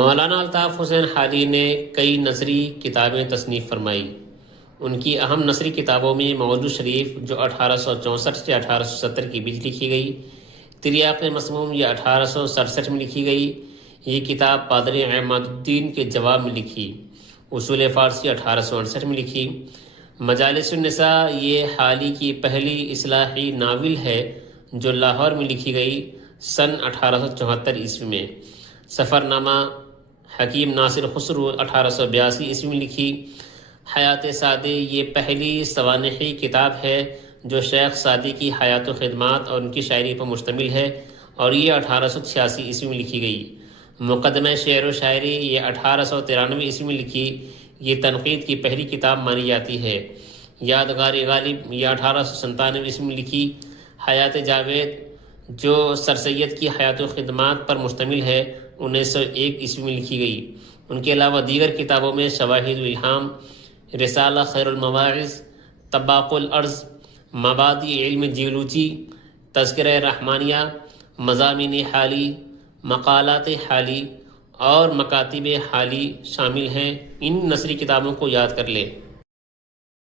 مولانا الطاف حسین حالی نے کئی نثری کتابیں تصنیف فرمائی۔ ان کی اہم نثری کتابوں میں مولود شریف جو 1864 سے 1870 کے بیچ لکھی گئی، تریاق مسموم یہ 1867 میں لکھی گئی، یہ کتاب پادری عماد الدین کے جواب میں لکھی، اصول فارسی 1868 میں لکھی۔ مجالس النساء یہ حالی کی پہلی اصلاحی ناول ہے جو لاہور میں لکھی گئی سن 1874 عیسوی میں۔ سفر نامہ حکیم ناصر خسرو 1882 عیسوی میں لکھی۔ حیات سعدی یہ پہلی سوانحی کتاب ہے جو شیخ سعدی کی حیات و خدمات اور ان کی شاعری پر مشتمل ہے، اور یہ 1886 عیسوی میں لکھی گئی۔ مقدمہ شعر و شاعری یہ 1893 عیسوی میں لکھی، یہ تنقید کی پہلی کتاب مانی جاتی ہے۔ یادگار غالب یہ 1897 عیسوی میں لکھی۔ حیات جاوید جو سر سید کی حیات و خدمات پر مشتمل ہے 1901 عیسوی میں لکھی گئی۔ ان کے علاوہ دیگر کتابوں میں شواہد الالہام، رسالہ خیر المواعظ، طباق الارض، مبادئ علم جیولوجی، تذکرہ رحمانیہ، مضامین حالی، مقالات حالی اور مکاتب حالی شامل ہیں۔ ان نثری کتابوں کو یاد کر لیں۔